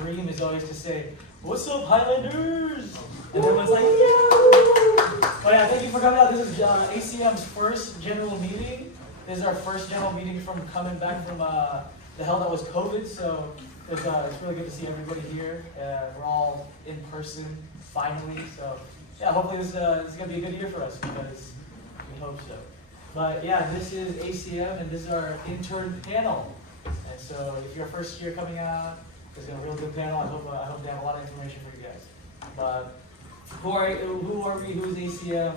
dream is always to say, "What's up, Highlanders?" And everyone's like, "Yeah!" But yeah, thank you for coming out. This is ACM's first general meeting. This is our first general meeting from coming back from the hell that was COVID. So it's really good to see everybody here. We're all in person finally. So yeah, hopefully this is going to be a good year for us because we hope so. But yeah, this is ACM and this is our intern panel. And so if you're a first year coming out, this is a real good panel. I hope they have a lot of information for you guys. But who are we? Who is ACM?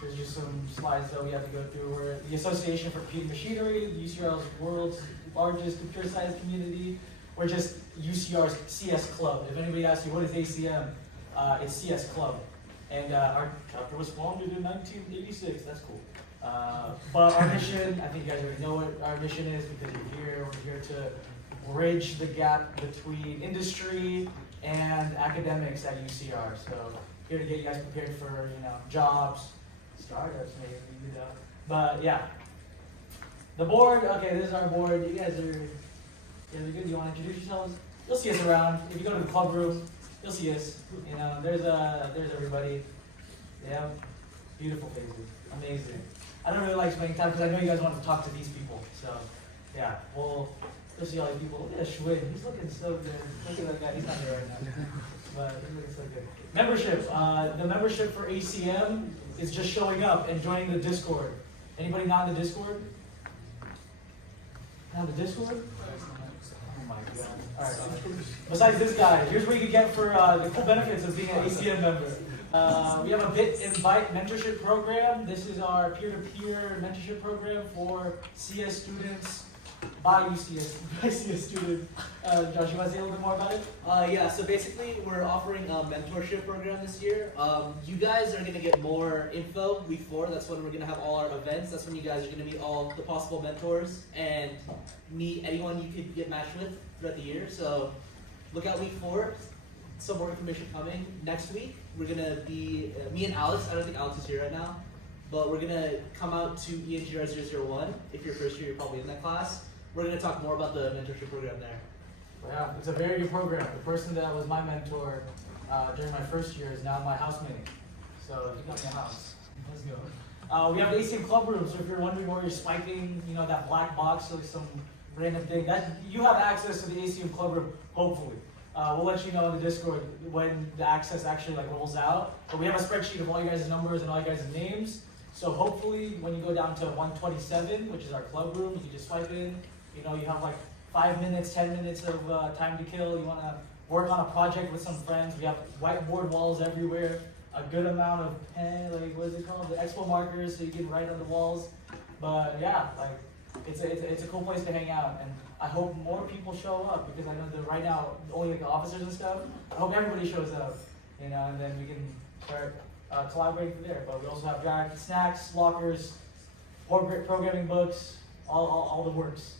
There's just some slides that we have to go through. We're the Association for Computing Machinery, UCR's world's largest computer science community. We're just UCR's CS Club. If anybody asks you what is ACM, it's CS Club. And our chapter was formed in 1986. That's cool. But our mission, I think you guys already know what our mission is because you're here. We're here to bridge the gap between industry and academics at UCR. So here to get you guys prepared for jobs, startups maybe, But yeah, the board. Okay, this is our board. You guys are good. You want to introduce yourselves? You'll see us around. If you go to the club room, you'll see us. There's everybody. Yeah, beautiful faces, amazing. I don't really like spending time because I know you guys want to talk to these people. So yeah, you'll see all these people. Look at Shwin. He's looking so good. Look at that guy. He's not there right now, but he's looking so good. Membership. The membership for ACM is just showing up and joining the Discord. Anybody not in the Discord? Not in the Discord? Oh my god. Alright. Besides this guy, here's what you can get for the cool benefits of being an ACM member. We have a Byte mentorship program. This is our peer-to-peer mentorship program for CS students by CS students. Josh, you want to say a little bit more about it? Yeah, so basically we're offering a mentorship program this year. You guys are going to get more info week 4. That's when we're going to have all our events. That's when you guys are going to meet all the possible mentors and meet anyone you could get matched with throughout the year. So look out week 4. Some more information coming. Next week, we're going to be, me and Alex, I don't think Alex is here right now, but we're going to come out to ENGR 001. If you're first year, you're probably in that class. We're going to talk more about the mentorship program there. Yeah, it's a very good program. The person that was my mentor during my first year is now my housemate. So he got me a house. Let's go. We have the ACM Clubroom. So if you're wondering where you're swiping, that black box looks some random thing, that you have access to the ACM Clubroom. Hopefully, we'll let you know in the Discord when the access actually rolls out. But we have a spreadsheet of all you guys' numbers and all you guys' names. So hopefully, when you go down to 127, which is our club room, you can just swipe in. You have 5 minutes, 10 minutes of time to kill. You want to work on a project with some friends. We have whiteboard walls everywhere. A good amount of what is it called? The expo markers, so you can write on the walls. But yeah, it's a cool place to hang out, and I hope more people show up because I know that right now only the officers and stuff. I hope everybody shows up, and then we can start collaborating from there. But we also have snacks, lockers, programming books, all the works.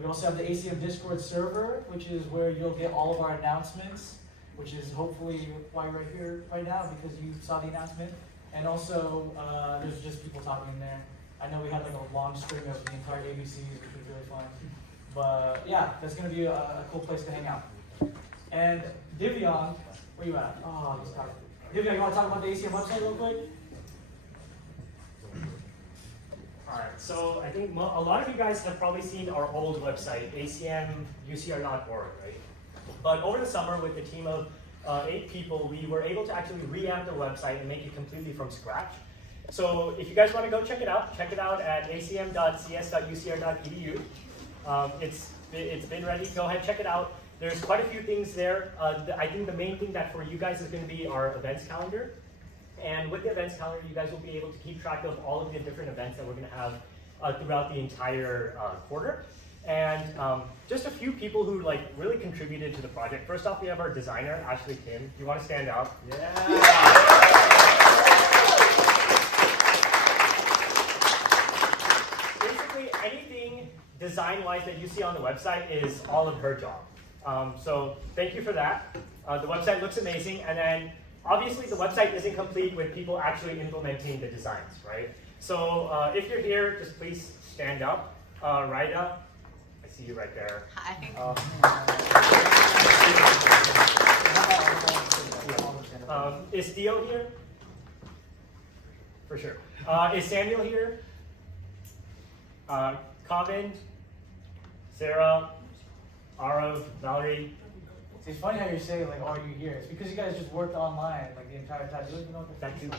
We also have the ACM Discord server, which is where you'll get all of our announcements, which is hopefully why you're right here right now because you saw the announcement. And also, there's just people talking in there. I know we had a long string of the entire ABCs, which was really fun. But yeah, that's going to be a cool place to hang out. And Divyan, where you at? Oh, he's talking. Divyan, you want to talk about the ACM website real quick? Alright, so I think a lot of you guys have probably seen our old website, acmucr.org, right? But over the summer, with a team of 8 people, we were able to actually revamp the website and make it completely from scratch. So if you guys want to go check it out at acm.cs.ucr.edu. It's been ready. Go ahead, check it out. There's quite a few things there. I think the main thing that for you guys is going to be our events calendar. And with the events calendar, you guys will be able to keep track of all of the different events that we're going to have throughout the entire quarter. And just a few people who really contributed to the project. First off, we have our designer, Ashley Kim. Do you want to stand out? Yeah. Basically, anything design-wise that you see on the website is all of her job. So thank you for that. The website looks amazing. And then obviously, the website isn't complete with people actually implementing the designs, right? So if you're here, just please stand up. Raida, I see you right there. Hi. Is Theo here? For sure. Is Samuel here? Kanin, Sarah, Arav, Valerie. It's funny how you're saying like, "Are you here?" It's because you guys just worked online like the entire time. You don't even know what the That too.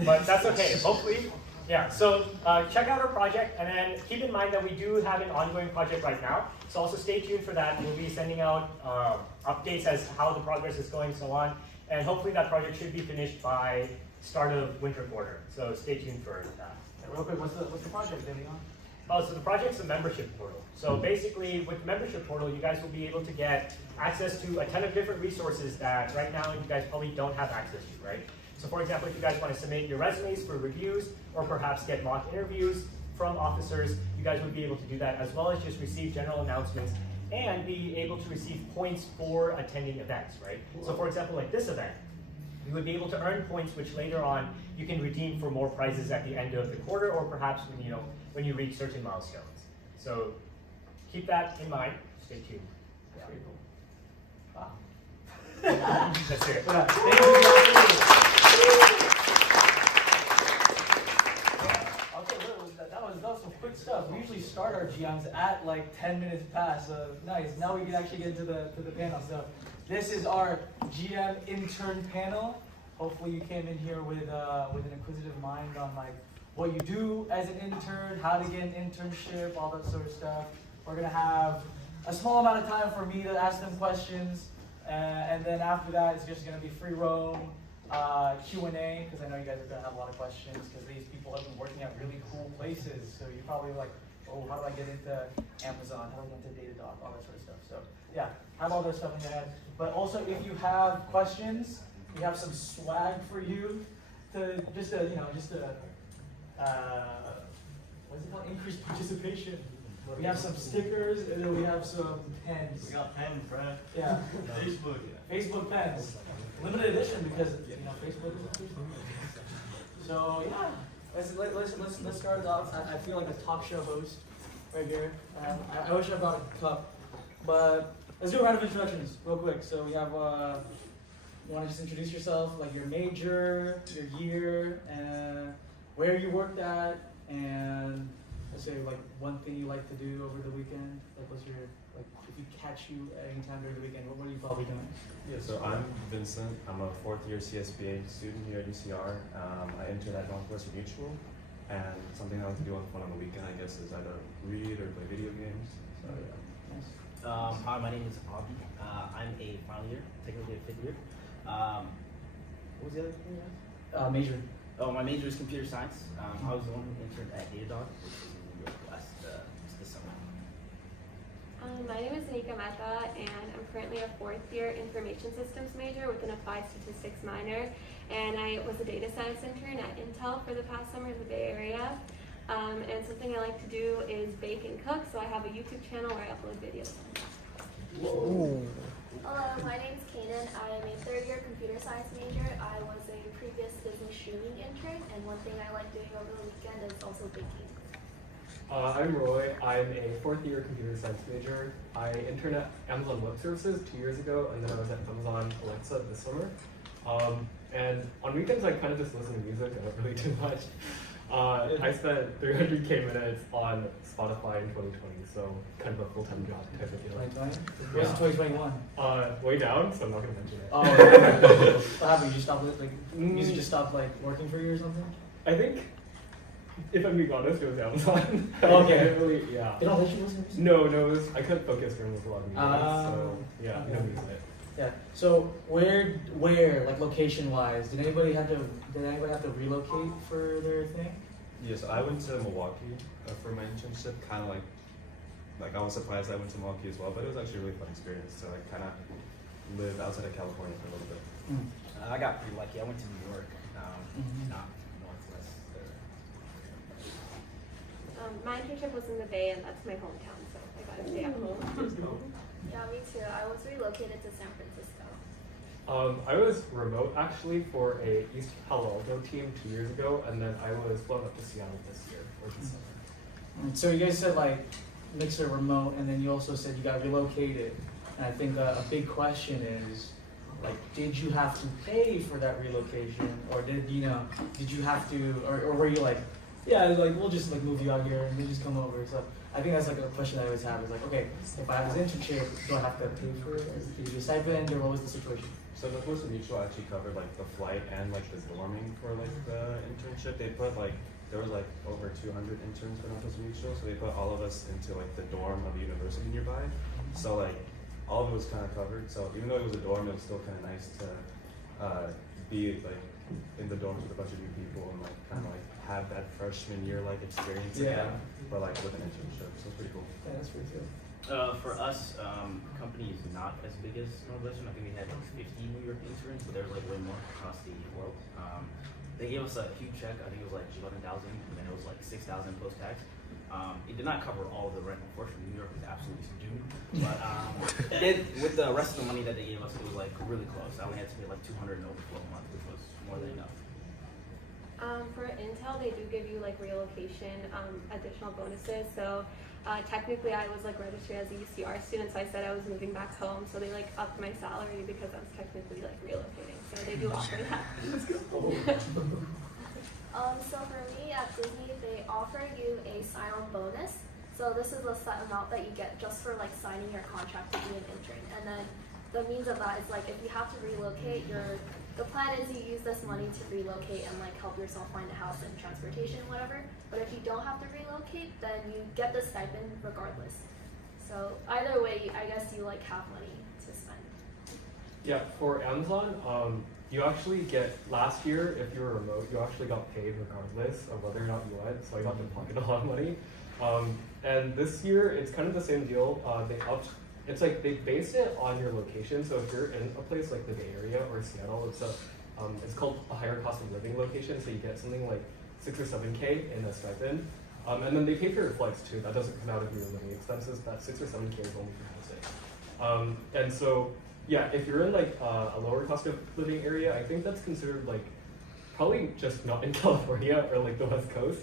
is. But that's okay. Hopefully, yeah. So check out our project, and then keep in mind that we do have an ongoing project right now. So also stay tuned for that. We'll be sending out updates as how the progress is going, so on. And hopefully that project should be finished by start of winter quarter. So stay tuned for that. And real quick, what's the project, Leon? Oh, so the project's a membership portal. So basically, with the membership portal, you guys will be able to get access to a ton of different resources that right now you guys probably don't have access to, right? So for example, if you guys want to submit your resumes for reviews, or perhaps get mock interviews from officers, you guys would be able to do that, as well as just receive general announcements and be able to receive points for attending events, right? So for example, like this event, you would be able to earn points, which later on you can redeem for more prizes at the end of the quarter, or perhaps when you reach certain milestones. So keep that in mind. Stay tuned. That's pretty cool. Wow. Let's hear it. Thank you. Okay, that was some quick stuff. We usually start our GMs at like 10 minutes past. So nice. Now we can actually get into the panel. So this is our GM intern panel. Hopefully you came in here with an inquisitive mind on like what you do as an intern, how to get an internship, all that sort of stuff. We're gonna have a small amount of time for me to ask them questions, and then after that it's just gonna be free roam, Q&A, because I know you guys are gonna have a lot of questions, because these people have been working at really cool places. So you're probably like, oh, how do I get into Amazon? How do I get into Datadog? All that sort of stuff. So yeah, have all that stuff in your head. But also, if you have questions, we have some swag for you to what's it called? Increased participation. We have some stickers, and then we have some pens. We got pens, Brad. Yeah. Facebook. Facebook pens. Limited edition because Facebook is official. So yeah, let's start it off. I feel like a talk show host right here. I wish I brought a cup, but let's do a round of introductions real quick. So we have. You want to just introduce yourself, like your major, your year, and where you worked at, and let's say like one thing you like to do over the weekend. Like what's your, like if you catch you at any time during the weekend, what are you probably doing? Yeah, so I'm Vincent. I'm a fourth year CSBA student here at UCR. I interned at Northwestern Mutual, and something I like to do on fun on the weekend, I guess, is either read or play video games. So yeah. Nice. Hi, my name is Abdi. I'm a final year, technically a fifth year. What was the other thing you asked? Major. Oh, my major is computer science. I was the one who interned at Datadog, which is in New York this summer. My name is Anika Mehta, and I'm currently a fourth year information systems major with an applied statistics minor. And I was a data science intern at Intel for the past summer in the Bay Area. And something I like to do is bake and cook, so I have a YouTube channel where I upload videos. Whoa. Hello, my name is Kanin. I am a third year computer science major. I was a previous business streaming intern, and one thing I like doing over the weekend is also baking. I'm Roy. I'm a fourth year computer science major. I interned at Amazon Web Services 2 years ago, and then I was at Amazon Alexa this summer. And on weekends, I kind of just listen to music. I don't really do much. I spent 300K minutes on Spotify in 2020, so kind of a full-time job type of deal. 2020? Where's 2021? Way down, so I'm not going to mention it. Oh, what happened? You just stopped, like, music just stopped, like, working for you or something? I think, if I'm being honest, it was Amazon. Okay. Really, yeah. They don't let you listen to music? No, it was, I couldn't focus during a lot of meetings, so yeah, okay. no music. Yeah. So where, like location-wise, did anybody have to relocate for their thing? Yeah, so I went to Milwaukee for my internship. Kind of like I was surprised I went to Milwaukee as well, but it was actually a really fun experience. So I kind of lived outside of California for a little bit. I got pretty lucky. I went to New York, not Northwest. My internship was in the Bay, and that's my hometown, so I got to stay at home. Yeah, me too. I was relocated to San Francisco. I was remote actually for a East Palo Alto team 2 years ago, and then I was flown up to Seattle this year or this summer. So you guys said like mixer remote, and then you also said you got relocated. And I think a big question is, like, did you have to pay for that relocation, or did you have to, or were you like, yeah, like we'll just like move you out here and we just come over? So I think that's like a question I always have is like, okay, if I have this internship, do I have to pay for it? Is it a stipend, or what was the situation? So the Northwest Mutual actually covered like the flight and like the dorming for like the internship. They put like, there was like over 200 interns for Northwest Mutual, so they put all of us into like the dorm of the university nearby. So like all of it was kind of covered. So even though it was a dorm, it was still kind of nice to be like in the dorms with a bunch of new people and like kind of like have that freshman year like experience again, but like with an internship. So it's pretty cool. Yeah, that's pretty cool. For us, company is not as big as Northwestern. I think we had like 50 New York interns, but there was like way more across the world. They gave us a huge check. I think it was like 11,000, and then it was like 6,000 post tax. It did not cover all of the rent. Unfortunately, New York is absolutely doomed. But with the rest of the money that they gave us, it was like really close. I only had to pay like 200 and overflow a month, which was more than enough. For Intel, they do give you like relocation additional bonuses. So technically, I was like registered as a UCR student, so I said I was moving back home. So they like upped my salary because I was technically like relocating. So they do offer that. So for me at Disney, they offer you a sign-on bonus. So this is a set amount that you get just for like signing your contract to be an intern. And then the means of that is like if you have to relocate, the plan is you use this money to relocate and like help yourself find a house and transportation, whatever. But if you don't have to relocate, then you get the stipend regardless. So either way, I guess you like have money to spend. Yeah, for Amazon, you actually get, last year, if you were remote, you actually got paid regardless of whether or not you went, so I got to pocket a lot of money. And this year, it's kind of the same deal. They upped, it's like they based it on your location, so if you're in a place like the Bay Area or Seattle, it's called a higher cost of living location, so you get something like 6 or 7K in a stipend. And then they pay for your flights too. That doesn't come out of your living expenses. That 6 or 7K is only for housing. And so, yeah, if you're in like a lower cost of living area, I think that's considered like probably just not in California or like the West Coast.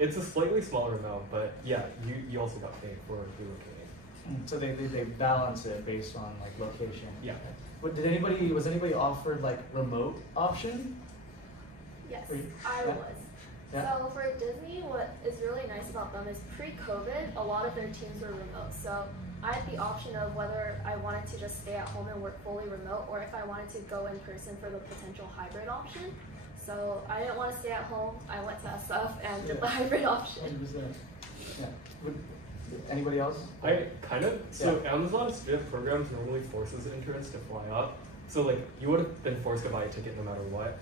It's a slightly smaller amount, but yeah, you also got paid for relocating. So they balance it based on like location. Yeah. But was anybody offered like remote option? Yes, Were you? I Yeah. was. Yeah. So for Disney, what is really nice about them is pre-COVID, a lot of their teams were remote. So I had the option of whether I wanted to just stay at home and work fully remote, or if I wanted to go in person for the potential hybrid option. So I didn't want to stay at home. I went to SF and did the hybrid option. 100%. Yeah. Anybody else? So Amazon's student programs normally forces interns to fly up. So like you would have been forced to buy a ticket no matter what.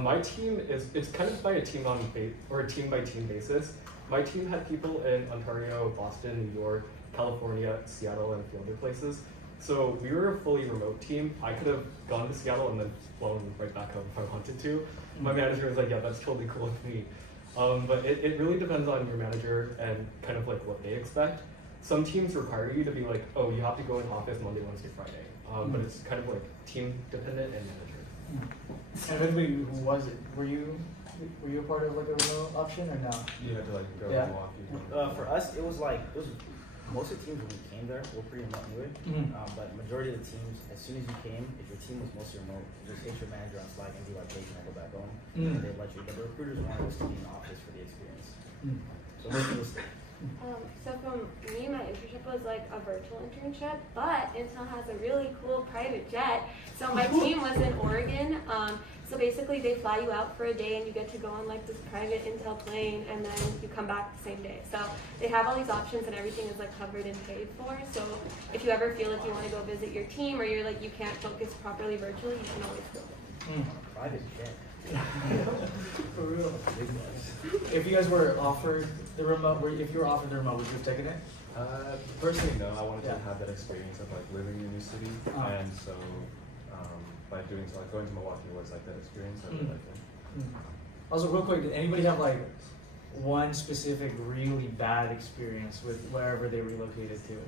My team it's kind of by a team by team basis. My team had people in Ontario, Boston, New York, California, Seattle, and a few other places. So we were a fully remote team. I could have gone to Seattle and then flown right back home if I wanted to. My manager was like, yeah, that's totally cool with me. But it really depends on your manager and kind of like what they expect. Some teams require you to be like, oh, you have to go in office Monday, Wednesday, Friday. But it's kind of like team dependent and manager. And anybody who was it? Were you a part of like a remote option or no? You had to like go Yeah. and walk. For us, it was most of the teams when we came there were pretty remote anyway. But majority of the teams, as soon as you came, if your team was mostly remote, just hit your manager on Slack and be like, hey, can I go back home? And they'd let you. But the recruiters wanted us to be in the office for the experience. So most people stayed. So from me, my internship was like a virtual internship, but Intel has a really cool private jet. So my team was in Oregon. So basically they fly you out for a day and you get to go on like this private Intel plane and then you come back the same day. So they have all these options and everything is like covered and paid for. So if you ever feel like you want to go visit your team or you're like you can't focus properly virtually, you can always go there. Private jet. For real. If you guys were offered the remote, would you have taken it? Personally, no. I wanted Yeah. to have that experience of like living in a new city, and so by doing so, like going to Milwaukee was like that experience. I really liked it. Also, real quick, did anybody have like one specific really bad experience with wherever they relocated to?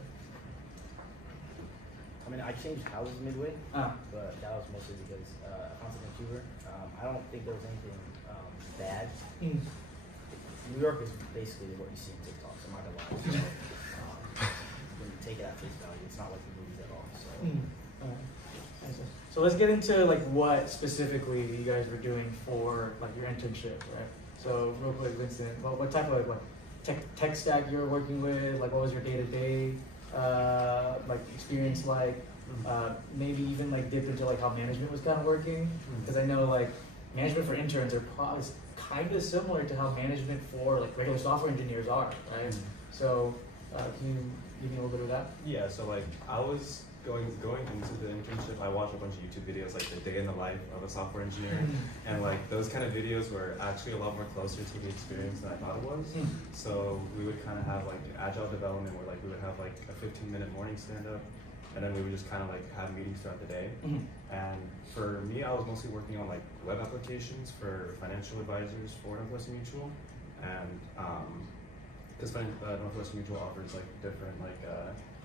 I mean, I changed houses midway, Ah. but that was mostly because I found something cheaper. I don't think there was anything bad. New York is basically what you see in TikTok, so I'm not gonna lie. So, when you take it at face value, it's not like the movies at all. So. So let's get into like what specifically you guys were doing for like your internship, right? So real quick, Vincent, what type of like tech stack you were working with? Like what was your day-to-day like experience like? Maybe even like dip into like how management was kind of working, because I know like management for interns are probably kind of similar to how management for like regular software engineers are, right? So can you give me a little bit of that? Yeah, so like I was going into the internship, I watched a bunch of YouTube videos like the day in the life of a software engineer, and like those kind of videos were actually a lot more closer to the experience than I thought it was. So we would kind of have like agile development where like we would have like a 15-minute morning stand-up, and then we would just kind of like have meetings throughout the day. And for me, I was mostly working on like web applications for financial advisors for Northwestern Mutual, and because Northwestern Mutual offers like different like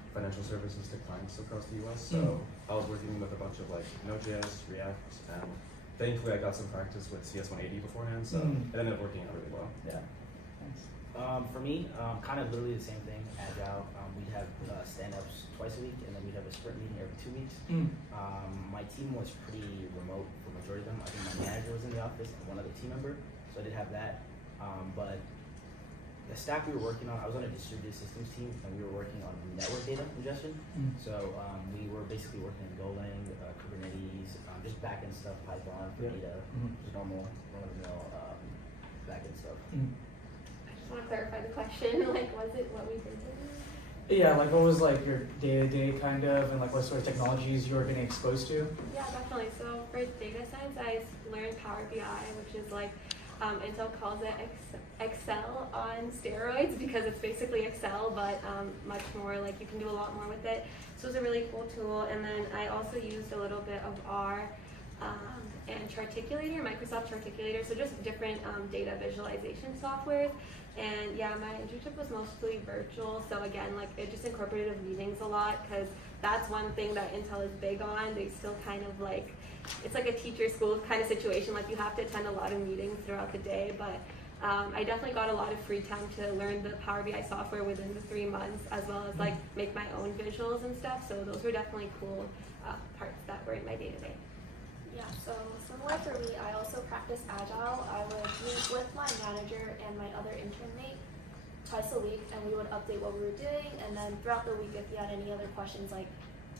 financial services to clients across the US. So I was working with a bunch of like Node.js, React, and thankfully I got some practice with CS180 beforehand, so it ended up working out really well. Yeah. Thanks. For me, kind of literally the same thing, agile. We'd have stand-ups twice a week, and then we'd have a sprint meeting every 2 weeks. My team was pretty remote for the majority of them. I think my manager was in the office and one other team member, so I did have that. But the stack we were working on, I was on a distributed systems team, and we were working on network data ingestion. So we were basically working in Golang, Kubernetes, just backend stuff, Python for data, just normal backend stuff. I just want to clarify the question. Like, was it what we did? Yeah, like what was like your day-to-day kind of, and like what sort of technologies you were getting exposed to? Yeah, definitely. So for data science, I learned Power BI, which is like Intel calls it Excel on steroids, because it's basically Excel, but much more, like you can do a lot more with it. So it's a really cool tool. And then I also used a little bit of R and Charticulator, Microsoft Charticulator, so just different data visualization softwares. And yeah, my internship was mostly virtual, so again, like it just incorporated meetings a lot, because that's one thing that Intel is big on. They still kind of like, it's like a teacher school kind of situation, like you have to attend a lot of meetings throughout the day, but I definitely got a lot of free time to learn the Power BI software within the 3 months, as well as like make my own visuals and stuff, so those were definitely cool parts that were in my day-to-day. Yeah, so similar for me, I also practice Agile. I would meet with my manager and my other intern mate twice a week, and we would update what we were doing, and then throughout the week, if you had any other questions, like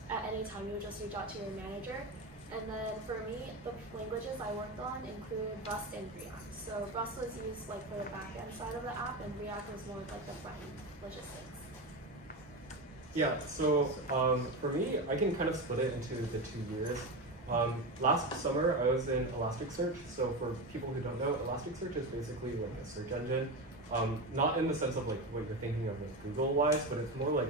at any time, you would just reach out to your manager. And then for me, the languages I worked on include Rust and React. So Rust was used like for the back end side of the app, and React was more like the front end logistics. Yeah, so for me, I can kind of split it into the 2 years. Last summer, I was in Elasticsearch. So for people who don't know, Elasticsearch is basically like a search engine. Not in the sense of like what you're thinking of like Google-wise, but it's more like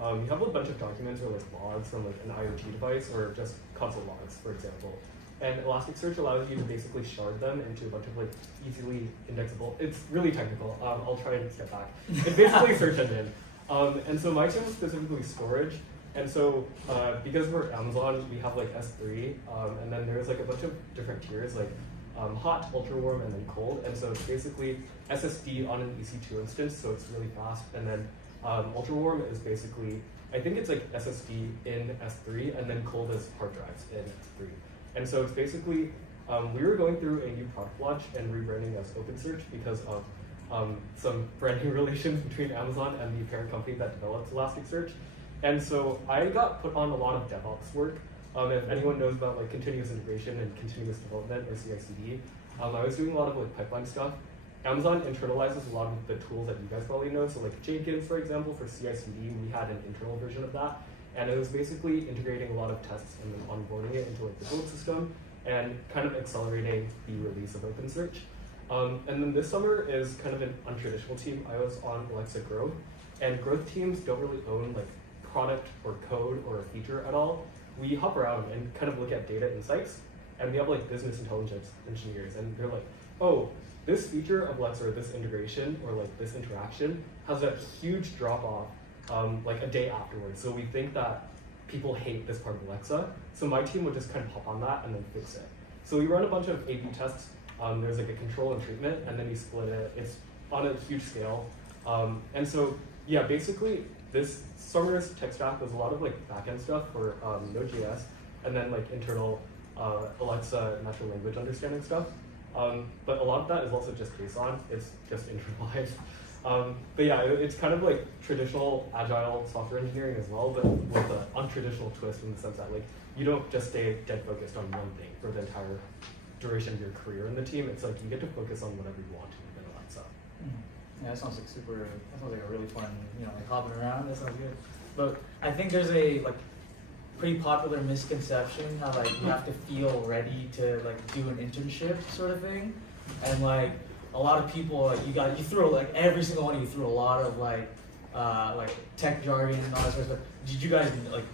you have a bunch of documents or like logs from like an IoT device or just console logs, for example. And Elasticsearch allows you to basically shard them into a bunch of like easily indexable. It's really technical. I'll try and step back. It's basically a search engine. And so my team was specifically storage. And so because we're Amazon, we have like S3, and then there's like a bunch of different tiers, like hot, ultra warm, and then cold. And so it's basically SSD on an EC2 instance, so it's really fast. And then ultra warm is basically, I think it's like SSD in S3, and then cold is hard drives in S3. And so it's basically, we were going through a new product launch and rebranding as OpenSearch because of some branding relations between Amazon and the parent company that developed Elasticsearch. And so I got put on a lot of DevOps work. If anyone knows about like continuous integration and continuous development or CI/CD, I was doing a lot of like pipeline stuff. Amazon internalizes a lot of the tools that you guys probably know. So like Jenkins, for example, for CI/CD, we had an internal version of that. And it was basically integrating a lot of tests and then onboarding it into like the build system and kind of accelerating the release of OpenSearch. And then this summer is kind of an untraditional team. I was on Alexa Growth, and growth teams don't really own like product or code or a feature at all. We hop around and kind of look at data insights, and we have like business intelligence engineers, and they're like, oh, this feature of Alexa or this integration or like this interaction has a huge drop off like a day afterwards. So we think that people hate this part of Alexa. So my team would just kind of hop on that and then fix it. So we run a bunch of A/B tests. There's like a control and treatment, and then we split it. It's on a huge scale. And so yeah, basically this summer's tech stack was a lot of like backend stuff for Node.js, and then like internal Alexa natural language understanding stuff. But a lot of that is also just JSON. It's just internalized. But yeah, it's kind of like traditional agile software engineering as well, but with an untraditional twist in the sense that like you don't just stay dead focused on one thing for the entire duration of your career in the team. It's like you get to focus on whatever you want to within Alexa. Yeah, that sounds like that sounds like a really fun, like hopping around. That sounds good. But I think there's a like pretty popular misconception how like you have to feel ready to like do an internship sort of thing, and like a lot of people like you throw like every single one of you threw a lot of like tech jargon and all that sort of stuff. Did you guys like?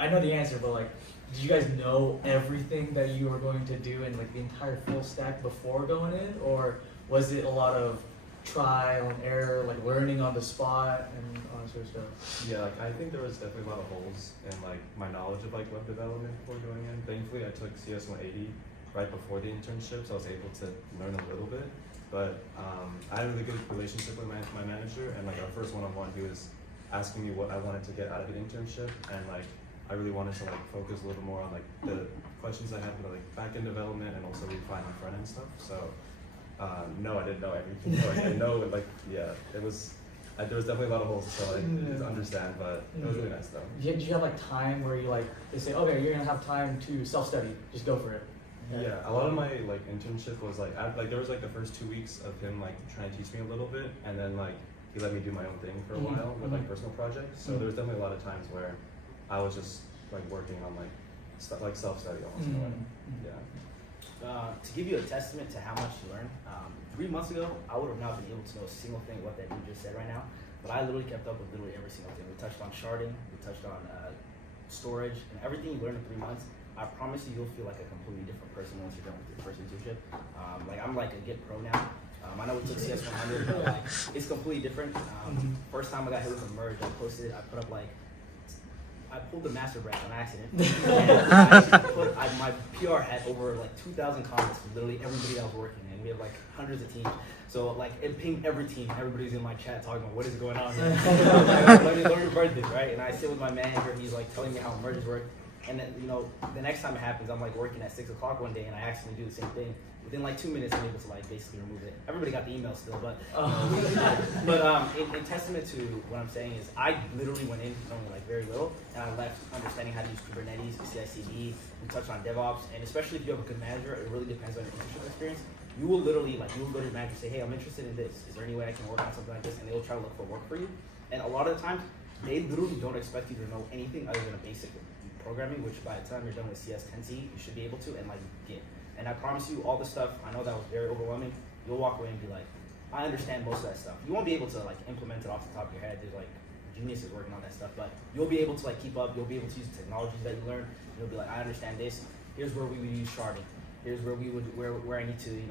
I know the answer, but like, did you guys know everything that you were going to do in like the entire full stack before going in, or was it a lot of trial and error, like learning on the spot and all that sort of stuff? Yeah, like I think there was definitely a lot of holes in like my knowledge of like web development before going in. Thankfully, I took CS 180 right before the internship, so I was able to learn a little bit. But I had a really good relationship with my manager, and like our first one-on-one, he was asking me what I wanted to get out of the internship, and like I really wanted to like focus a little more on like the questions I had for like back-end development and also refine on front-end stuff. So no, I didn't know everything. No, I didn't know like it was. There was definitely a lot of holes to understand, but it was really nice though. Did you have like time where you like they say, okay, you're gonna have time to self-study, just go for it? Yeah, a lot of my like internship was like there was like the first 2 weeks of him like trying to teach me a little bit, and then like he let me do my own thing for a while with like personal projects. So there was definitely a lot of times where I was just like working on like like self-study almost. Yeah. To give you a testament to how much you learn, 3 months ago I would have not been able to know a single thing what that dude just said right now, but I literally kept up with literally every single thing. We touched on sharding, we touched on storage, and everything you learn in 3 months. I promise you, you'll feel like a completely different person once you're done with your first internship. Like I'm like a Git pro now. I know we took CS 100, but like it's completely different. First time I got hit with a merge, I posted, I put up like, I pulled the master branch on accident. And my PR had over like 2,000 comments from literally everybody that was working, and we had like hundreds of teams. So like it pinged every team. Everybody's in my chat talking about what is going on here. Let me merge this, right? And I sit with my manager. He's like telling me how merges work. And then, the next time it happens, I'm like working at 6 o'clock one day, and I accidentally do the same thing. Within like 2 minutes, I'm able to like basically remove it. Everybody got the email still, but in testament to what I'm saying is, I literally went in knowing like very little, and I left understanding how to use Kubernetes, CI/CD. We touched on DevOps, and especially if you have a good manager, it really depends on your internship experience. You will literally you will go to your manager and say, hey, I'm interested in this. Is there any way I can work on something like this? And they will try to look for work for you. And a lot of the times, they literally don't expect you to know anything other than a basic programming, which by the time you're done with CS 10C, you should be able to, and like Git. And I promise you, all this stuff, I know that was very overwhelming. You'll walk away and be like, I understand most of that stuff. You won't be able to like implement it off the top of your head. There's like geniuses working on that stuff, but you'll be able to like keep up. You'll be able to use the technologies that you learn. You'll be like, I understand this. Here's where we would use sharding. Here's where we would where I need to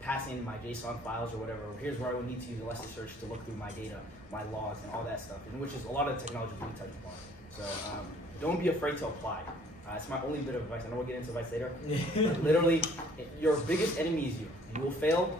pass in my JSON files or whatever. Here's where I would need to use Elasticsearch to look through my data, my logs, and all that stuff. And which is a lot of the technology we touch upon. So don't be afraid to apply. It's my only bit of advice. I know we'll get into advice later. Literally, your biggest enemy is you. You will fail.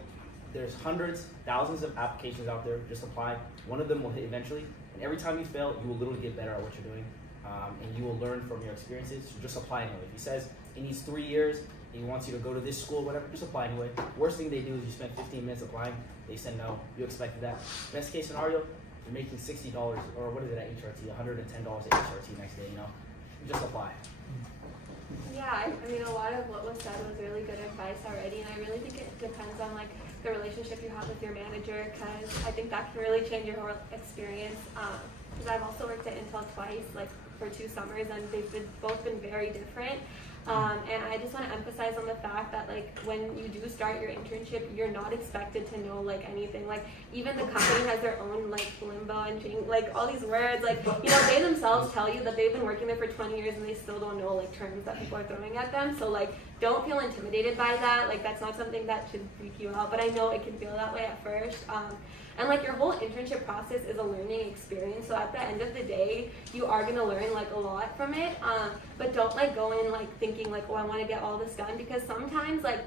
There's hundreds, thousands of applications out there. Just apply. One of them will hit eventually. And every time you fail, you will literally get better at what you're doing. And you will learn from your experiences. So just apply anyway. If he says it needs 3 years, he wants you to go to this school, whatever, just apply anyway. Worst thing they do is you spend 15 minutes applying. They said no. You expected that. Best case scenario, you're making $60, or what is it at HRT? $110 at HRT next day, Just apply. Yeah, I mean, a lot of what was said was really good advice already, and I really think it depends on like the relationship you have with your manager, because I think that can really change your whole experience. Because I've also worked at Intel twice, like for 2 summers, and they've both been very different. And I just want to emphasize on the fact that like when you do start your internship, you're not expected to know like anything. Like even the company has their own like limbo and like all these words. Like they themselves tell you that they've been working there for 20 years and they still don't know like terms that people are throwing at them. So like don't feel intimidated by that. Like that's not something that should freak you out. But I know it can feel that way at first. And like your whole internship process is a learning experience. So at the end of the day, you are gonna learn like a lot from it. But don't like go in like thinking like, oh, I want to get all this done, because sometimes like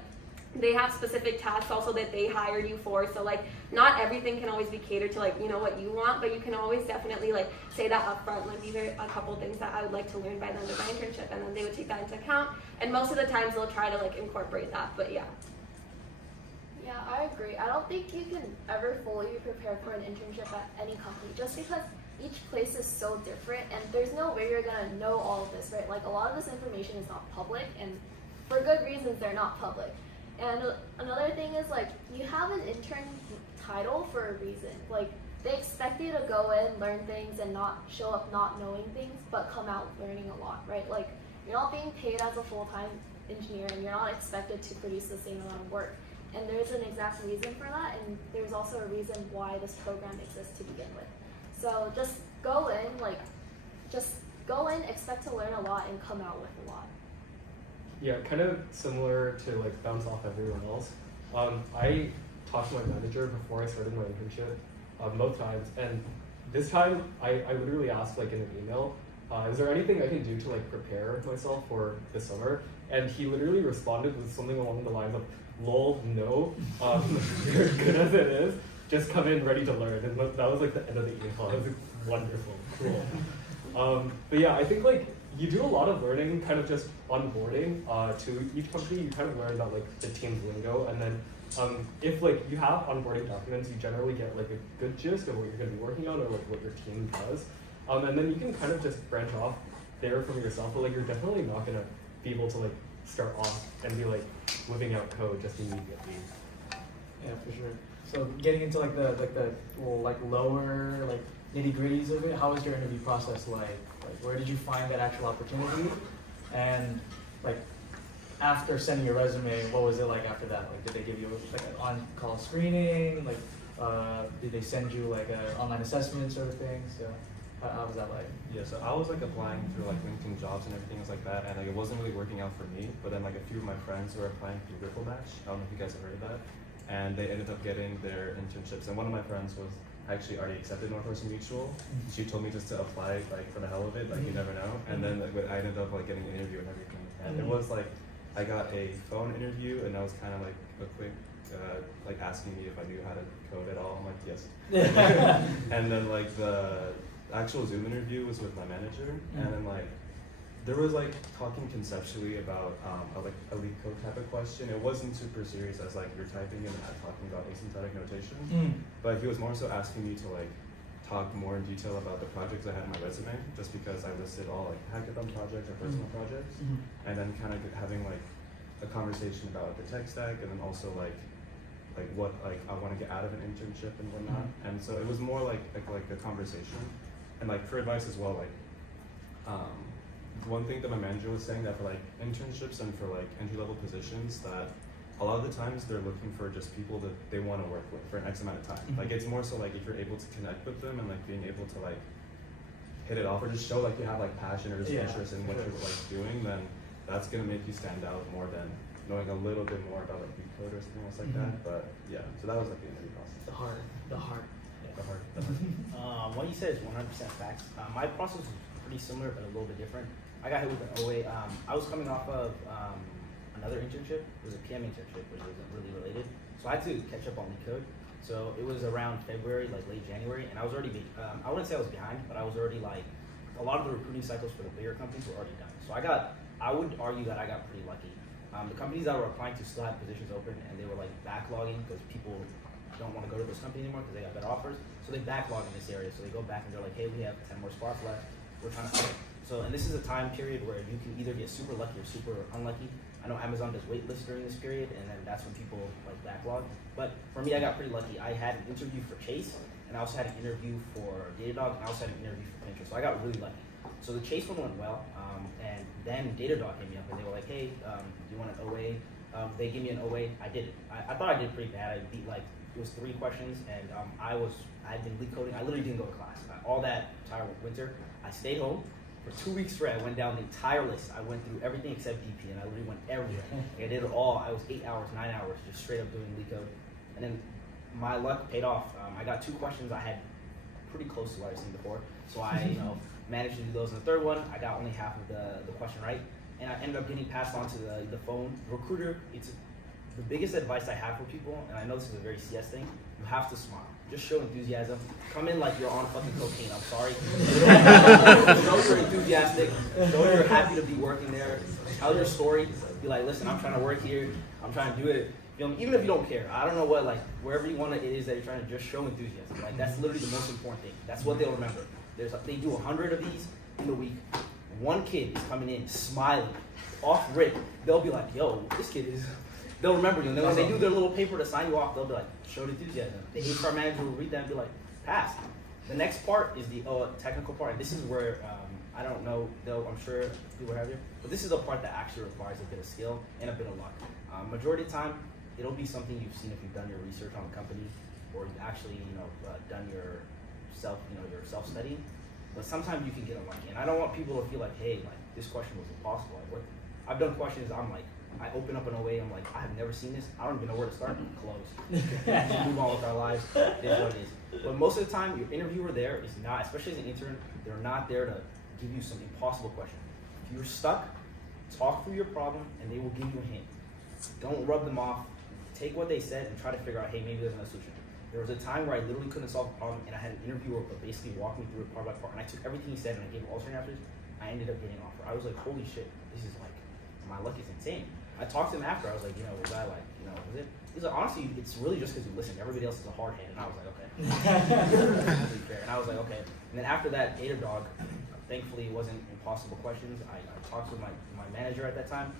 they have specific tasks also that they hire you for. So like not everything can always be catered to like, you know, what you want, but you can always definitely like say that up front, like these are a couple things that I would like to learn by the end of my internship, and then they would take that into account. And most of the times they'll try to like incorporate that, but yeah. Yeah, I agree. I don't think you can ever fully prepare for an internship at any company just because each place is so different and there's no way you're gonna know all of this, right? Like a lot of this information is not public, and for good reasons they're not public. And another thing is like you have an intern title for a reason. Like they expect you to go in, learn things, and not show up not knowing things, but come out learning a lot, right? Like you're not being paid as a full-time engineer, and you're not expected to produce the same amount of work. And there's an exact reason for that, and there's also a reason why this program exists to begin with. So just go in, expect to learn a lot, and come out with a lot. Yeah, kind of similar to like bounce off everyone else. I talked to my manager before I started my internship both times, and this time I literally asked like in an email, is there anything I can do to like prepare myself for the summer? And he literally responded with something along the lines of, lol, no, you're good as it is, just come in ready to learn. And that was like the end of the email. It was like, wonderful, cool. But yeah, I think like you do a lot of learning kind of just onboarding to each company. You kind of learn about like the team's lingo, and then if like you have onboarding documents, you generally get like a good gist of what you're going to be working on or like what your team does. And then you can kind of just branch off there from yourself, but like you're definitely not going to be able to like start off and be like whipping out code just immediately. Yeah, for sure. So getting into like the lower like nitty gritties of it, how was your interview process like? Like where did you find that actual opportunity? And like after sending your resume, what was it like after that? Like did they give you like an on-call screening? Like did they send you like an online assessment sort of thing? So how was that like? Yeah, so I was like applying through like LinkedIn jobs and everything like that, and like it wasn't really working out for me. But then like a few of my friends were applying through Ripple Match. I don't know if you guys have heard of that. And they ended up getting their internships. And one of my friends was actually already accepted Northwestern Mutual. She told me just to apply like for the hell of it, like you never know. And then like, I ended up like getting an interview and everything. And it was like I got a phone interview, and that was kind of like a quick like asking me if I knew how to code at all. I'm like yes. And then like the actual Zoom interview was with my manager, and then like there was like talking conceptually about like a leak code type of question. It wasn't super serious as like you're typing and not talking about asymptotic notation, but he was more so asking me to like talk more in detail about the projects I had in my resume, just because I listed all like hackathon projects or personal projects, and then kind of having like a conversation about the tech stack, and then also like what like I want to get out of an internship and whatnot. And so it was more like a conversation, and like for advice as well, like one thing that my manager was saying, that for like internships and for like entry-level positions, that a lot of the times they're looking for just people that they want to work with for an X amount of time. Like it's more so like if you're able to connect with them and like being able to like hit it off or just show like you have like passion or just interest in what you're like doing, then that's gonna make you stand out more than knowing a little bit more about like leak code or something else like that. But yeah, so that was like the interview process. The heart. What you said is 100% facts. My process was pretty similar, but a little bit different. I got hit with an OA. I was coming off of another internship. It was a PM internship, which wasn't really related. So I had to catch up on leak code. So it was around February, like late January, and I was already, I wouldn't say I was behind, but I was already like, a lot of the recruiting cycles for the bigger companies were already done. So I would argue that I got pretty lucky. The companies that were applying to still had positions open, and they were like backlogging because people don't want to go to those companies anymore because they got better offers. So they backlog in this area. So they go back and they're like, hey, we have 10 more spots left. We're trying to. So, and this is a time period where you can either get super lucky or super unlucky. I know Amazon does wait lists during this period, and then that's when people like backlog. But for me, I got pretty lucky. I had an interview for Chase, and I also had an interview for Datadog, and I also had an interview for Pinterest. So I got really lucky. So the Chase one went well, and then Datadog hit me up, and they were like, hey, do you want an OA? They gave me an OA. I did it. I thought I did pretty bad. I beat like, it was 3 questions, and I had been leak coding. I literally didn't go to class. All that entire winter, I stayed home. For 2 weeks straight, I went down the entire list. I went through everything except DP, and I literally went everywhere. I did it all. I was 8 hours, 9 hours, just straight up doing leak code. And then my luck paid off. I got 2 questions I had pretty close to what I've seen before. So I, managed to do those. And the third one, I got only half of the question right. And I ended up getting passed on to the phone recruiter. the biggest advice I have for people, and I know this is a very CS thing, you have to smile. Just show enthusiasm. Come in like you're on fucking cocaine, I'm sorry. Show you're enthusiastic. Show you're happy to be working there. Tell your story. Be like, listen, I'm trying to work here. I'm trying to do it. You know, even if you don't care. I don't know what, like, wherever you want it is that you're trying to just show enthusiasm. Like, that's literally the most important thing. That's what they'll remember. They do 100 of these in a week. One kid is coming in smiling, off rip. They'll be like, yo, this kid is... They'll remember you. And then when they do their little paper to sign you off, they'll be like, showed enthusiasm. The HR manager will read that and be like, pass. The next part is the technical part. And this is where, I don't know, though I'm sure people have here, but this is the part that actually requires a bit of skill and a bit of luck. Majority of the time, it'll be something you've seen if you've done your research on the company or you've actually, done your self-studying. But sometimes you can get unlucky. And I don't want people to feel like, hey, like, this question was impossible. I've done questions, I'm like, I open up in a way, I'm like, I have never seen this. I don't even know where to start. Close. Just move on with our lives. It is what it is. But most of the time, your interviewer there is not, especially as an intern, they're not there to give you some impossible question. If you're stuck, talk through your problem, and they will give you a hint. Don't rub them off. Take what they said and try to figure out, hey, maybe there's another solution. There was a time where I literally couldn't solve a problem, and I had an interviewer that basically walked me through it part by part, and I took everything he said and I gave him alternate answers. I ended up getting an offer. I was like, holy shit, this is like, my luck is insane. I talked to him after. I was like, was I like, was it? He's like, honestly, it's really just because you listened. Everybody else is a hard head. And I was like, okay. And I was like, okay. And then after that, Datadog, thankfully it wasn't impossible questions. I talked to my manager at that time.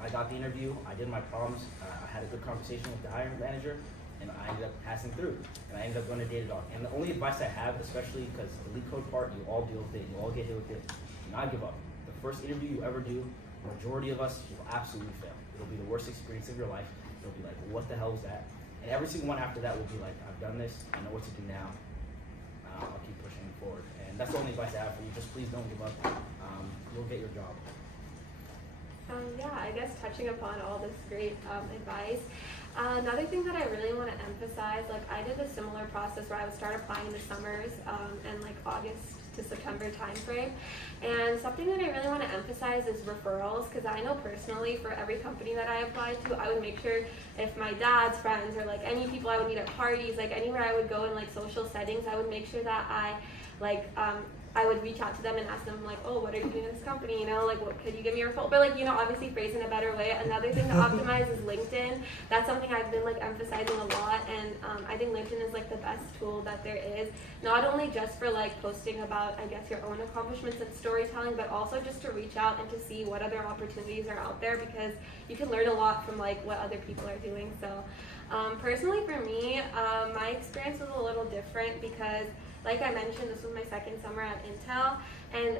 I got the interview. I did my problems. I had a good conversation with the hiring manager. And I ended up passing through. And I ended up going to Datadog. And the only advice I have, especially because the leak code part, you all deal with it. You all get hit with it. Do not give up. The first interview you ever do, the majority of us will absolutely fail. It'll be the worst experience of your life. It'll be like, what the hell is that? And every single one after that will be like, I've done this. I know what to do now. I'll keep pushing forward. And that's the only advice I have for you. Just please don't give up. You'll get your job. Yeah, I guess touching upon all this great advice, another thing that I really want to emphasize, like I did a similar process where I would start applying in the summers and like August to September timeframe. And something that I really want to emphasize is referrals, because I know personally for every company that I applied to, I would make sure if my dad's friends or like any people I would meet at parties, like anywhere I would go in like social settings, I would make sure that I would reach out to them and ask them like, oh, what are you doing in this company? Like, what could you give me a referral? But like, obviously phrase in a better way. Another thing to optimize is LinkedIn. That's something I've been like emphasizing a lot, and I think LinkedIn is like the best tool that there is. Not only just for like posting about, I guess, your own accomplishments and storytelling, but also just to reach out and to see what other opportunities are out there, because you can learn a lot from like what other people are doing. So personally for me, my experience was a little different because, like I mentioned, this was my second summer at Intel, and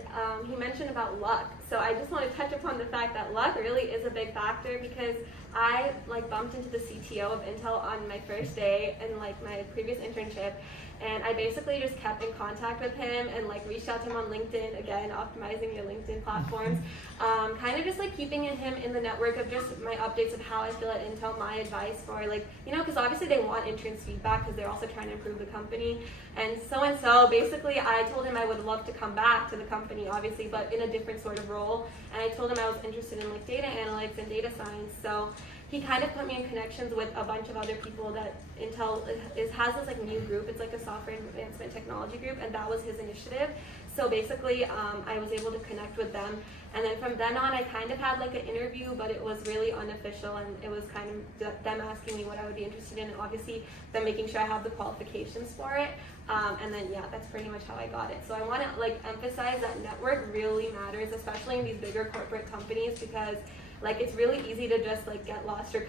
he mentioned about luck. So I just want to touch upon the fact that luck really is a big factor, because I like bumped into the CTO of Intel on my first day in like my previous internship, and I basically just kept in contact with him and like reached out to him on LinkedIn, again, optimizing your LinkedIn platforms, kind of just like keeping him in the network of just my updates of how I feel at Intel, my advice for like, because obviously they want interns feedback because they're also trying to improve the company. And so basically I told him I would love to come back to the company, obviously, but in a different sort of role. And I told him I was interested in like data analytics and data science. So he kind of put me in connections with a bunch of other people that Intel has this like new group. It's like a software advancement technology group, and that was his initiative. So basically, I was able to connect with them. And then from then on, I kind of had like an interview, but it was really unofficial, and it was kind of them asking me what I would be interested in, and obviously them making sure I have the qualifications for it. And then yeah, that's pretty much how I got it. So I want to like emphasize that network really matters, especially in these bigger corporate companies, because like it's really easy to just like get lost or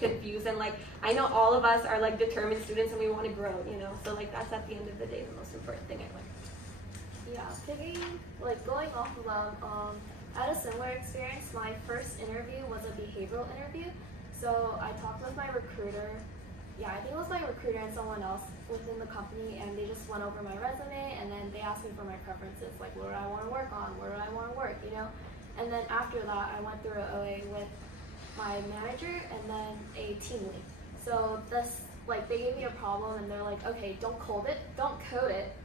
confused. And like I know all of us are like determined students and we want to grow, So like that's at the end of the day the most important thing I learned. Yeah, going off of that, I had a similar experience. My first interview was a behavioral interview. So I talked with my recruiter. Yeah, I think it was my recruiter and someone else within the company, and they just went over my resume, and then they asked me for my preferences, like what do I want to work on, where do I want to work, And then after that, I went through an OA with my manager and then a team lead. So they gave me a problem, and they're like, okay, don't code it,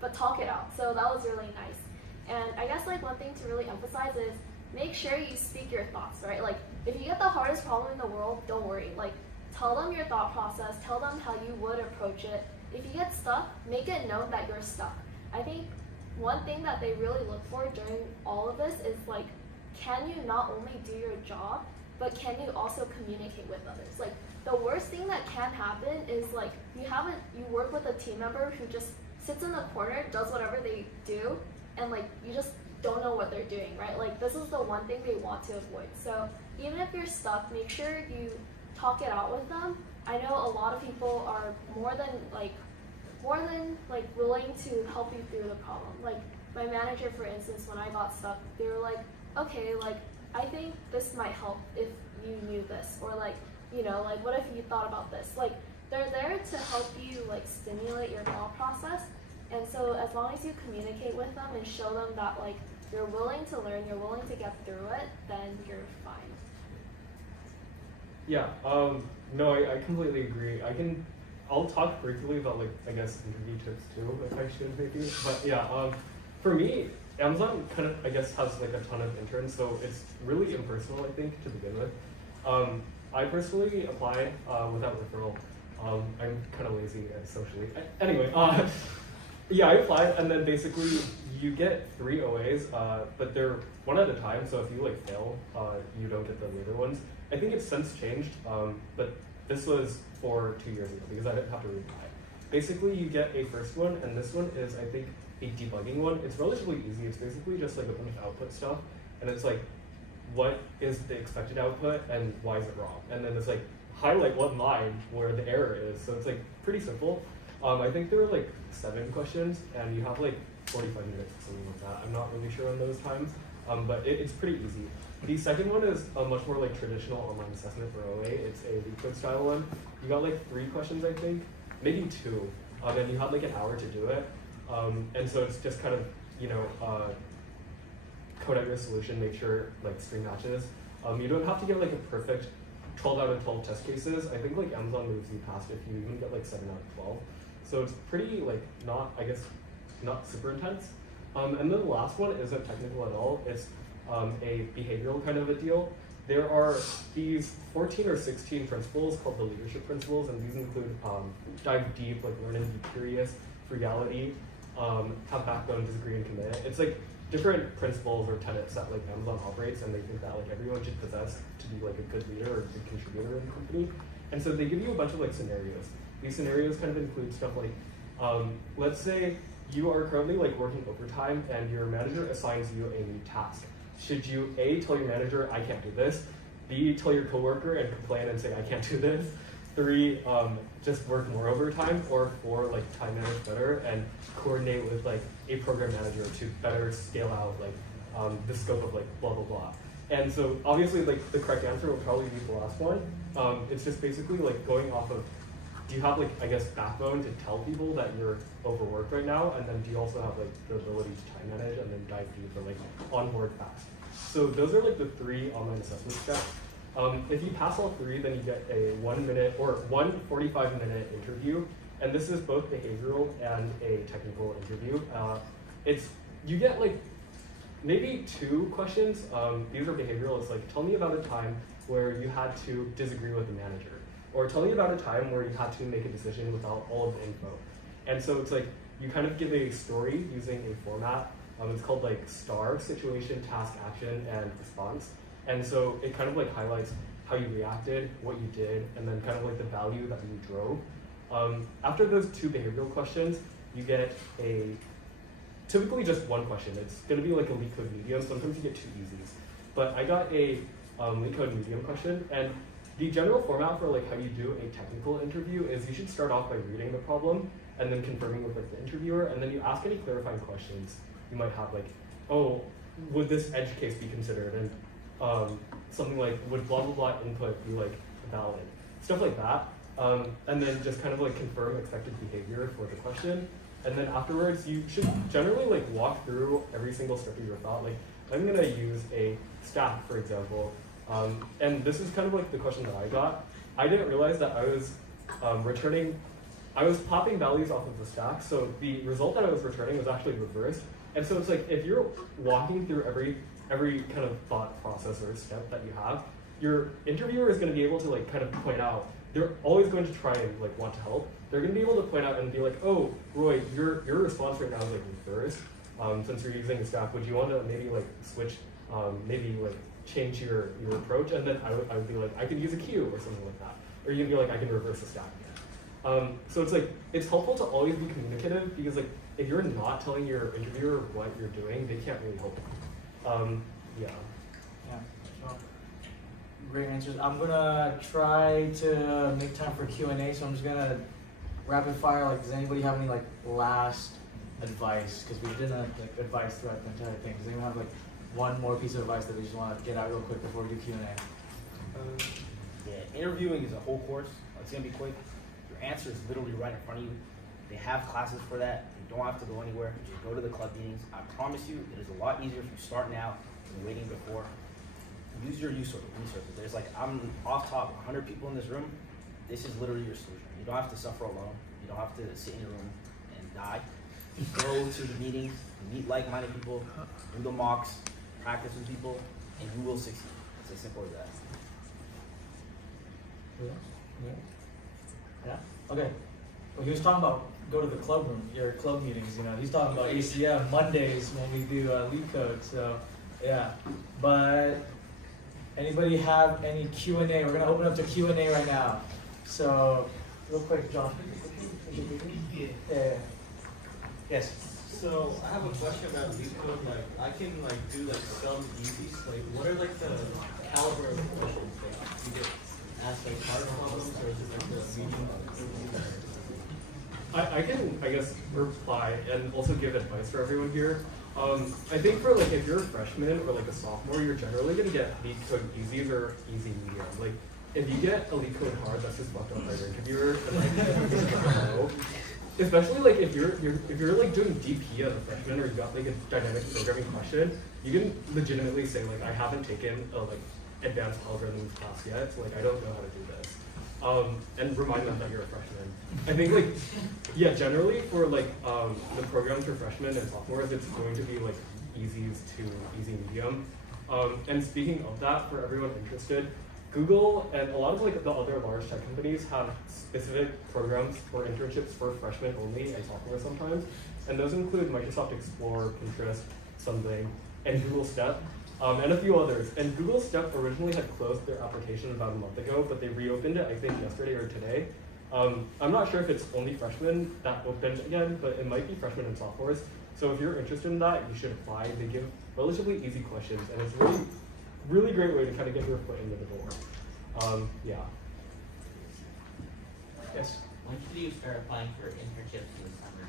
but talk it out. So that was really nice. And I guess one thing to really emphasize is make sure you speak your thoughts, right? Like, if you get the hardest problem in the world, don't worry. Like, tell them your thought process, tell them how you would approach it. If you get stuck, make it known that you're stuck. I think one thing that they really look for during all of this is like, can you not only do your job, but can you also communicate with others? Like, the worst thing that can happen is like, you work with a team member who just sits in the corner, does whatever they do, and like, you just don't know what they're doing, right? Like, this is the one thing they want to avoid. So even if you're stuck, make sure you talk it out with them. I know a lot of people are more than willing to help you through the problem. Like, my manager, for instance, when I got stuck, they were like, okay, like, I think this might help if you knew this, or like, you know, like, what if you thought about this? Like, they're there to help you like stimulate your thought process. And so as long as you communicate with them and show them that like you're willing to learn, you're willing to get through it, then you're fine. Yeah, no, I completely agree. I'll talk briefly about like, I guess, interview tips too, if I should maybe. But yeah, for me, Amazon kind of, I guess, has like a ton of interns, so it's really impersonal, I think, to begin with. I personally apply without referral. I'm kind of lazy socially. Anyway, yeah, I applied, and then basically you get 3 OAs, but they're one at a time, so if you like fail, you don't get the later ones. I think it's since changed, but this was for 2 years ago because I didn't have to reapply. Basically, you get a first one, and this one is, I think, a debugging one. It's relatively easy. It's basically just like a bunch of output stuff, and it's like, what is the expected output and why is it wrong? And then it's like, highlight one line where the error is. So it's like pretty simple. I think there were like 7 questions, and you have like 45 minutes or something like that. I'm not really sure on those times, but it's pretty easy. The second one is a much more like traditional online assessment for OA. It's a LeetCode style one. You got like 3 questions, I think, maybe 2, and you had like an hour to do it. And so it's just kind of, you know, code out your solution, make sure like string matches. You don't have to get like a perfect 12 out of 12 test cases. I think like Amazon moves you past if you even get like 7 out of 12. So it's pretty like not, I guess, not super intense. And then the last one isn't technical at all. It's a behavioral kind of a deal. There are these 14 or 16 principles called the leadership principles, and these include dive deep, like learn and be curious, frugality, have backbone, disagree, and commit. It's like different principles or tenets that like Amazon operates, and they think that like everyone should possess to be like a good leader or a good contributor in the company. And so they give you a bunch of like scenarios. These scenarios kind of include stuff like, let's say you are currently like working overtime and your manager assigns you a new task. Should you A, tell your manager, I can't do this, B, tell your coworker and complain and say, I can't do this, 3, just work more overtime, or 4, like time manage better and coordinate with like a program manager to better scale out like the scope of like blah, blah, blah. And so obviously like the correct answer will probably be the last one. It's just basically like going off of, do you have like, I guess, backbone to tell people that you're overworked right now? And then do you also have like the ability to time manage and then dive deep or like onboard fast? So those are like the 3 online assessment steps. If you pass all 3, then you get a 1 minute or 1 45-minute interview. And this is both behavioral and a technical interview. You get like maybe 2 questions. These are behavioral. It's like, tell me about a time where you had to disagree with the manager. Or tell me about a time where you had to make a decision without all of the info. And so it's like, you kind of give a story using a format. It's called like STAR, situation, task, action, and response. And so it kind of like highlights how you reacted, what you did, and then kind of like the value that you drove. After those 2 behavioral questions, you get typically just 1 question. It's gonna be like a LeetCode medium. Sometimes you get 2 easies. But I got a LeetCode medium question, and the general format for like how you do a technical interview is you should start off by reading the problem and then confirming with like the interviewer, and then you ask any clarifying questions. You might have like, oh, would this edge case be considered? And something like, would blah blah blah input be like valid? Stuff like that. And then just kind of like confirm expected behavior for the question. And then afterwards, you should generally like walk through every single step of your thought. Like, I'm gonna use a stack, for example. And this is kind of like the question that I got. I didn't realize that I was I was popping values off of the stack, so the result that I was returning was actually reversed. And so it's like, if you're walking through every every kind of thought process or step that you have, your interviewer is going to be able to like kind of point out. They're always going to try and like want to help. They're going to be able to point out and be like, oh, Roy, your response right now is like reversed. Since you're using a stack, would you want to maybe like switch, maybe like change your approach? And then I would be like, I could use a queue or something like that. Or you'd be like, I can reverse the stack again. So it's like, it's helpful to always be communicative because like, if you're not telling your interviewer what you're doing, they can't really help you. Yeah. Yeah. Well, great answers. I'm gonna try to make time for Q&A, so I'm just gonna rapid fire. Like, does anybody have any like last advice? Because we didn't like advice throughout the entire thing. Does anyone have like one more piece of advice that we just want to get out real quick before we do Q&A? Yeah, interviewing is a whole course. It's gonna be quick. Your answer is literally right in front of you. They have classes for that. You don't have to go anywhere. Just go to the club meetings. I promise you, it is a lot easier if you start now than waiting before. Use your resources. There's like, I'm off top, 100 people in this room. This is literally your solution. You don't have to suffer alone. You don't have to sit in your room and die. Go to the meetings, meet like-minded people, do the mocks, practice with people, and you will succeed. It's as simple as that. Yeah. Okay. Well, he was talking about go to the club room, your club meetings. You know, he's talking about ACM Mondays when we do lead code. So, yeah. But anybody have any Q&A? We're gonna open up to Q&A right now. So, real quick, John. Yeah. Yes. So I have a question about lead code. Like, I can like do like some easies. Like, what are like the caliber of questions? Like, you get asked like hard problems, or is it like the medium? I can, I guess, reply and also give advice for everyone here. I think for like, if you're a freshman or like a sophomore, you're generally gonna get lead code easy or easy medium. Like, if you get a lead code hard, that's just fucked up by your interviewer. And, like, especially like if you're like doing DP as a freshman or you got like a dynamic programming question, you can legitimately say like, I haven't taken a like advanced algorithms class yet, so like I don't know how to do this. And remind them that you're a freshman. I think like, yeah, generally for like the programs for freshmen and sophomores, it's going to be like easies to easy medium. And speaking of that, for everyone interested, Google and a lot of like the other large tech companies have specific programs for internships for freshmen only and sophomores sometimes. And those include Microsoft Explore, Pinterest, something, and Google Step. And a few others. And Google Step originally had closed their application about a month ago, but they reopened it, I think, yesterday or today. I'm not sure if it's only freshmen that opened again, but it might be freshmen and sophomores. So if you're interested in that, you should apply. They give relatively easy questions, and it's really, really great way to kind of get your foot into the door. Yeah. Yes? When should you start applying for internships in the summer?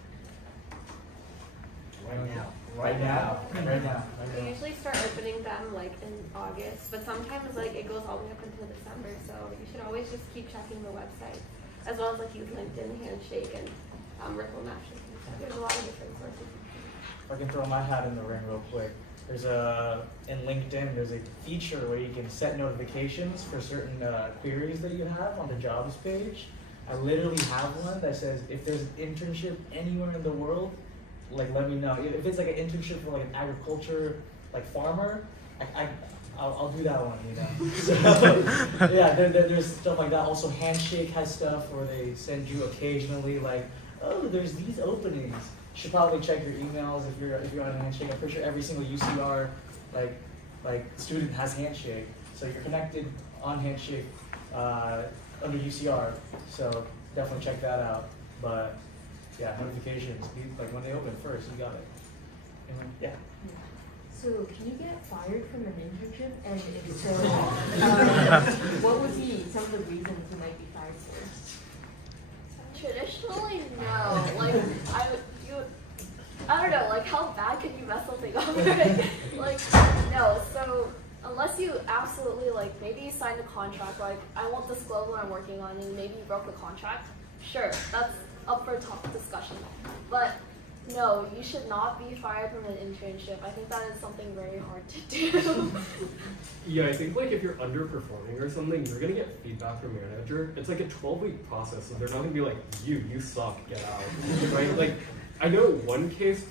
Right now. Right now. Right now. We usually start opening them like in August, but sometimes like it goes all the way up until December. So you should always just keep checking the website, as well as like use LinkedIn, Handshake, and Ripple Matching. There's a lot of different sources. If I can throw my hat in the ring real quick. There's in LinkedIn, there's a feature where you can set notifications for certain queries that you have on the jobs page. I literally have one that says, if there's an internship anywhere in the world, like let me know. If it's like an internship for like an agriculture, like farmer, I'll do that one, you know. So, yeah, there's stuff like that. Also, Handshake has stuff where they send you occasionally like, oh, there's these openings. You should probably check your emails if you're on Handshake. I'm pretty sure every single UCR like student has Handshake, so you're connected on Handshake under UCR. So definitely check that out. But yeah, notifications, like when they open first, you got it. Yeah. So can you get fired from an internship? And if so, what would be some of the reasons you might be fired for? Traditionally, no. Like, I don't know, like how bad could you mess something up? Like, no. So unless you absolutely like, maybe you signed a contract, like I won't disclose what I'm working on, and maybe you broke the contract. Sure, that's up for discussion. But no, you should not be fired from an internship. I think that is something very hard to do. Yeah, I think like if you're underperforming or something, you're gonna get feedback from your manager. It's like a 12-week process, so they're not gonna be like, you suck, get out, right? Like, I know one case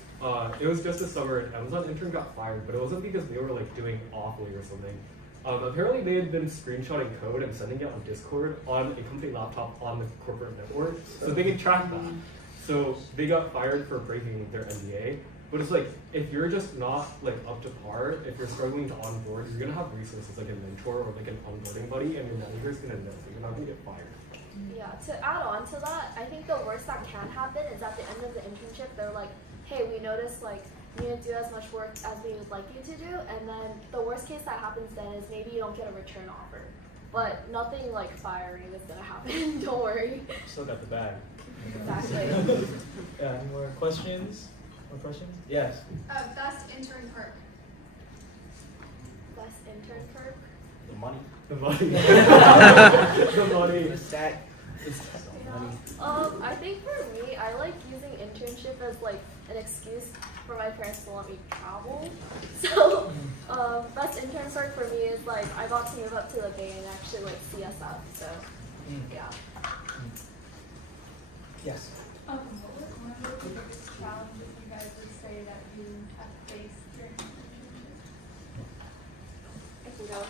It was just this summer, an Amazon intern got fired, but it wasn't because they were like doing awfully or something. Apparently they had been screenshotting code and sending it on Discord on a company laptop on the corporate network, so they can track that. So they got fired for breaking their NDA. But it's like, if you're just not like up to par, if you're struggling to onboard, you're gonna have resources like a mentor or like an onboarding buddy, and your manager's gonna know, so you're not gonna get fired. Yeah, to add on to that, I think the worst that can happen is at the end of the internship, they're like, hey, we noticed like you didn't do as much work as we would like you to do, and then the worst case that happens then is maybe you don't get a return offer. But nothing like firing is gonna happen, don't worry. Still got the bag. Exactly. Yeah, any more questions? More questions? Yes. Best intern perk. Best intern perk? The money. The money. The money. The stack. I think for me, I like using internship as like an excuse for my parents to let me travel. So, best intern perk for me is like I got to move up to the Bay and actually like CSF. So, yeah. Yes. What was one of the biggest challenges you guys would say that you have faced during internship? I can go.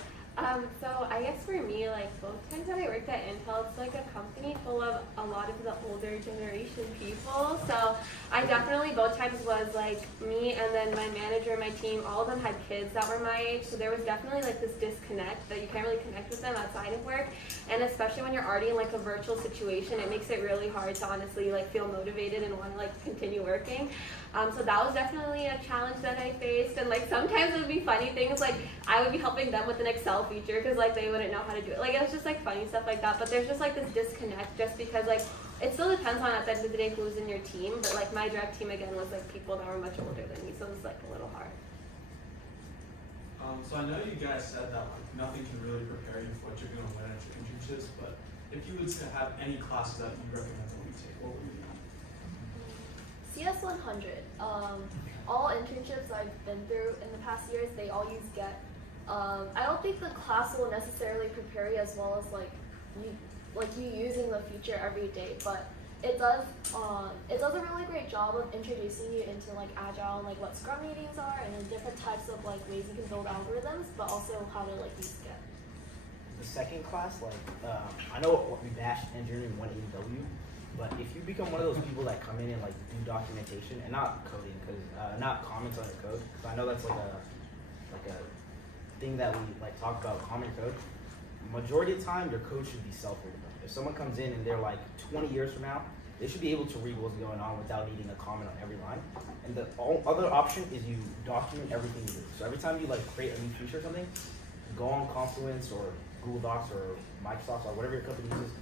So I guess for me, like both times that I worked at Intel, it's like a company full of a lot of the older generation people. So I definitely both times was like me and then my manager and my team, all of them had kids that were my age. So there was definitely like this disconnect that you can't really connect with them outside of work. And especially when you're already in like a virtual situation, it makes it really hard to honestly like feel motivated and want to like continue working. So that was definitely a challenge that I faced, and like sometimes it would be funny things, like I would be helping them with an Excel feature because like they wouldn't know how to do it. Like it was just like funny stuff like that, but there's just like this disconnect just because like it still depends on at the end of the day who's in your team, but like my direct team again was like people that were much older than me, so it was like a little hard. So I know you guys said that like nothing can really prepare you for what you're going to learn at your internships, but if you would have any classes that you recommend that we take, what would you be? CS 100. All internships I've been through in the past years, they all use Get. I don't think the class will necessarily prepare you as well as you using the feature every day, but it does a really great job of introducing you into like Agile and like what Scrum meetings are and then different types of like ways you can build algorithms, but also how to like use Get. The second class, like, I know we bash engineering 180W, but if you become one of those people that come in and like do documentation and not coding, because not comments on your code, because I know that's like a thing that we like talk about, common code. Majority of the time, your code should be self-readable. If someone comes in and they're like 20 years from now, they should be able to read what's going on without needing a comment on every line. And the other option is you document everything you do. So every time you like create a new feature or something, go on Confluence or Google Docs or Microsoft or whatever your company uses,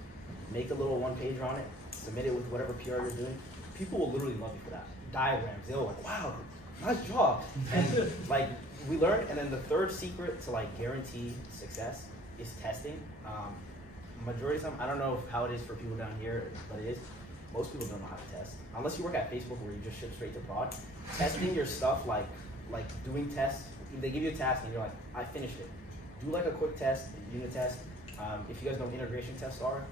make a little one-pager on it, submit it with whatever PR you're doing. People will literally love you for that. Diagrams, they'll like, wow, nice job. And like we learned, and then the third secret to like guarantee success is testing. Majority of the time, I don't know how it is for people down here, but it is. Most people don't know how to test. Unless you work at Facebook where you just ship straight to prod. Testing your stuff, like doing tests, they give you a task and you're like, I finished it. Do like a quick test, a unit test. If you guys know what integration tests are,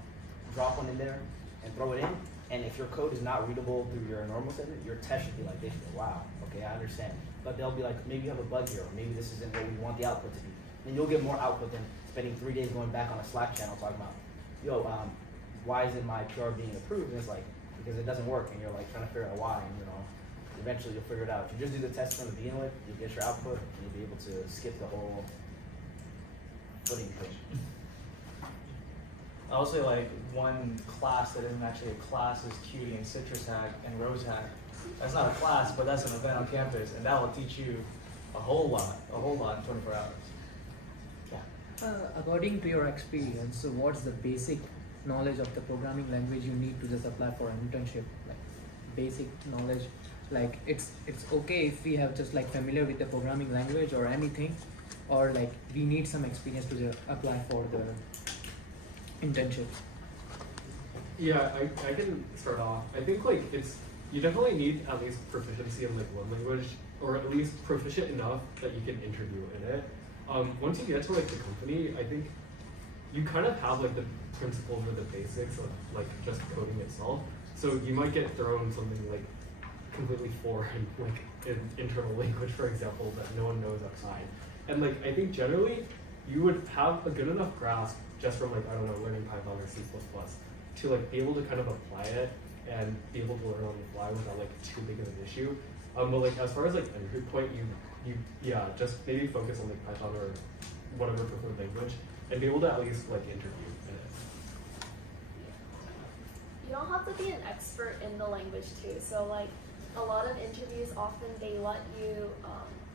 drop one in there and throw it in. And if your code is not readable through your normal segment, your test should be like this. Wow, okay, I understand. But they'll be like, maybe you have a bug here, or maybe this isn't what we want the output to be. And you'll get more output than spending 3 days going back on a Slack channel talking about, yo, why isn't my PR being approved? And it's like, because it doesn't work, and you're like trying to figure out why, and you know, eventually you'll figure it out. If you just do the test from the beginning with, you'll get your output, and you'll be able to skip the whole footing thing. I would say like one class that isn't actually a class is Qt and Citrus Hack and Rose Hack. That's not a class, but that's an event on campus, and that will teach you a whole lot in 24 hours. Yeah. According to your experience, so what's the basic knowledge of the programming language you need to just apply for an internship? Like basic knowledge, like it's okay if we have just like familiar with the programming language or anything, or like we need some experience to just apply for the internships. Yeah, I can start off. I think like you definitely need at least proficiency in like one language, or at least proficient enough that you can interview in it. Once you get to like the company, I think you kind of have like the principles or the basics of like just coding itself. So you might get thrown something like completely foreign, like an internal language, for example, that no one knows outside. And like I think generally you would have a good enough grasp just from like, I don't know, learning Python or C++ to like be able to kind of apply it and be able to learn on the fly without like too big of an issue. But like as far as like entry point, you just maybe focus on like Python or whatever preferred language and be able to at least like interview in it. You don't have to be an expert in the language too. So like a lot of interviews, often they let you,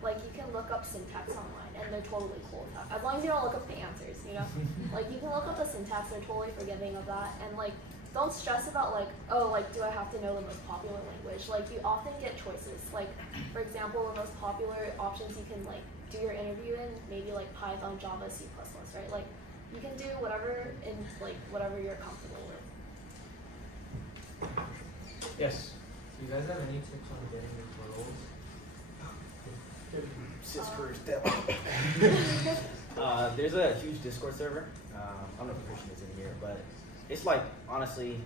like you can look up syntax online and they're totally cool with that. As long as you don't look up the answers, you know? Like you can look up the syntax, they're totally forgiving of that. And like, don't stress about like, oh, like do I have to know the most popular language? Like you often get choices. Like for example, the most popular options you can like do your interview in, maybe like Python, Java, C++, right? Like you can do whatever in like whatever you're comfortable with. Yes. Do you guys have any tips on getting referrals? There's a huge Discord server. I don't know if Christian is in here, but it's like, honestly,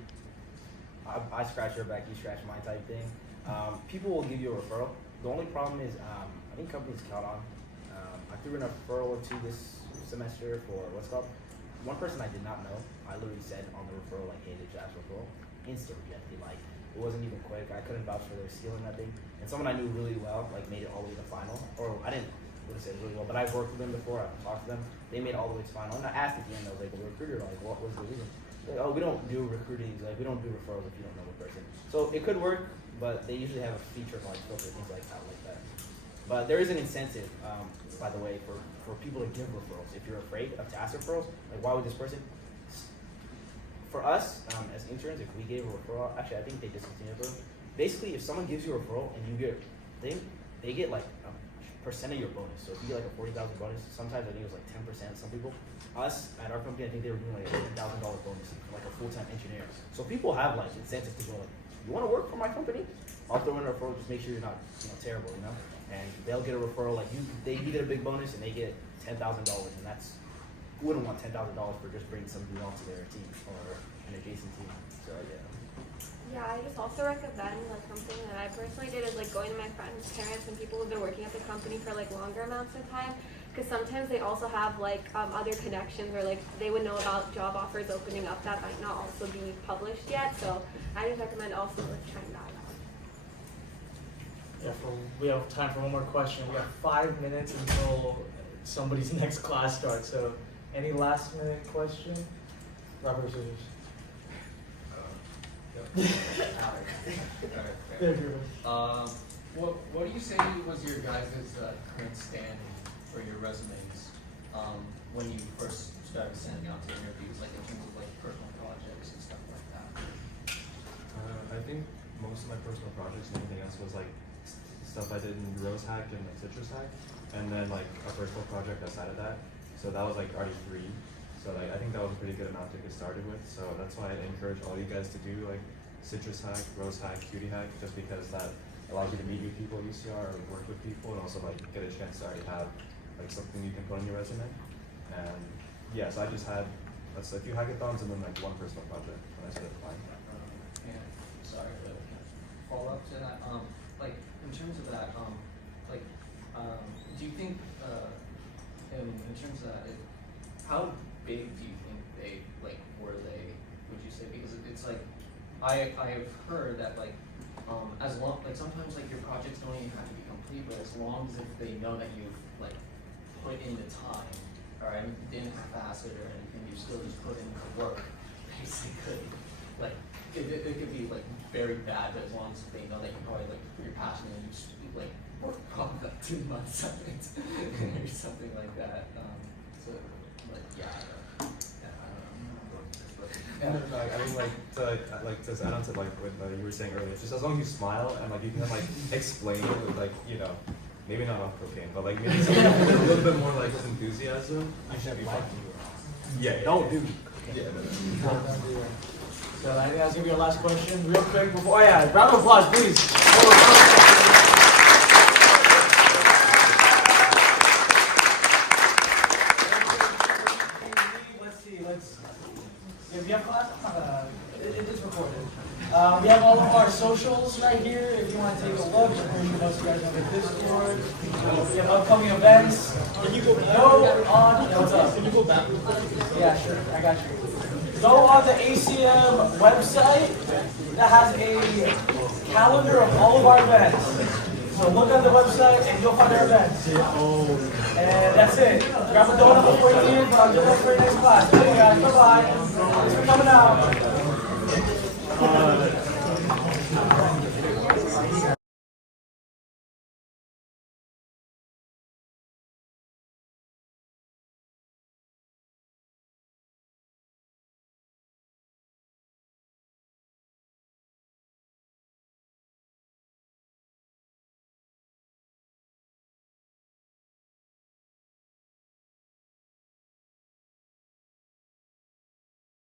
I scratch your back, you scratch mine type thing. People will give you a referral. The only problem is, I think companies count on. I threw in a referral or two this semester for what's called. One person I did not know, I literally said on the referral, like, hey, did you ask referral? Instant rejected. Like, it wasn't even quick. I couldn't vouch for their skill or nothing. And someone I knew really well, like, made it all the way to the final. Or I didn't really say really well, but I've worked with them before. I've talked to them. They made it all the way to final. And I asked at the end, I was like, the recruiter, like, what was the reason? Like, oh, we don't do recruiting. Like, we don't do referrals if you don't know the person. So it could work, but they usually have a feature of like filter things like that. But there is an incentive, by the way, for people to give referrals. If you're afraid to ask referrals, like why would this person? For us, as interns, if we gave a referral, actually I think they discontinued it. Basically, if someone gives you a referral and you get, they get like a percent of your bonus. So if you get like a 40,000 bonus, sometimes I think it was like 10%. Some people, us at our company, I think they were doing like a $10,000 bonus for like a full-time engineer. So people have like incentive to go like, you want to work for my company? I'll throw in a referral. Just make sure you're not, terrible, And they'll get a referral like you get a big bonus and they get $10,000, and that's, who wouldn't want $10,000 for just bringing somebody onto their team or an adjacent team? So yeah. Yeah, I just also recommend like something that I personally did is like going to my friends' parents and people who've been working at the company for like longer amounts of time, because sometimes they also have like other connections or like they would know about job offers opening up that might not also be published yet. So I just recommend also like trying that out. Yeah, we have time for one more question. We have 5 minutes until somebody's next class starts. So any last minute question? Robert scissors. What do you say was your guys' current standing for your resumes when you first started sending out to interviews, like in terms of like personal projects and stuff like that? I think most of my personal projects and everything else was like stuff I did in Rose Hack and like Citrus Hack, and then like a personal project outside of that. So that was like already 3. So like I think that was a pretty good amount to get started with. So that's why I encourage all you guys to do like Citrus Hack, Rose Hack, Cutie Hack, just because that allows you to meet new people at UCR or work with people, and also like get a chance to already have like something you can put on your resume. And yes, I just had a few hackathons and then like one personal project when I started applying. And sorry, follow up to that. Like in terms of that, do you think in terms of that, how big do you think they were they? Would you say, because it's like I have heard that as long sometimes your projects don't even have to be complete, but as long as if they know that you've put in the time, or didn't half-ass it or anything, you still just put in the work, basically. It could be very bad, but as long as they know that you probably you're passionate and you just work probably 2 months something or something like that. I mean, to add on to what you were saying earlier, it's just as long as you smile and you can explain it with maybe not off cocaine, but maybe something with a little bit more enthusiasm, you should be fine. Yeah, don't do. Yeah. So I think that's gonna be our last question, real quick before. Oh yeah, round of applause, please. Let's see. If you have class, it's recorded. We have all of our socials right here. If you want to take a look, you can post you guys on the Discord. We have upcoming events. Can you go on? What's up? Can you go back? Yeah, sure. I got you. Go on the ACM website that has a calendar of all of our events. So look on the website and you'll find our events. And that's it. Grab a donut before you leave, but I'll do that for your next class. Okay, guys. Bye-bye. Thanks for coming out.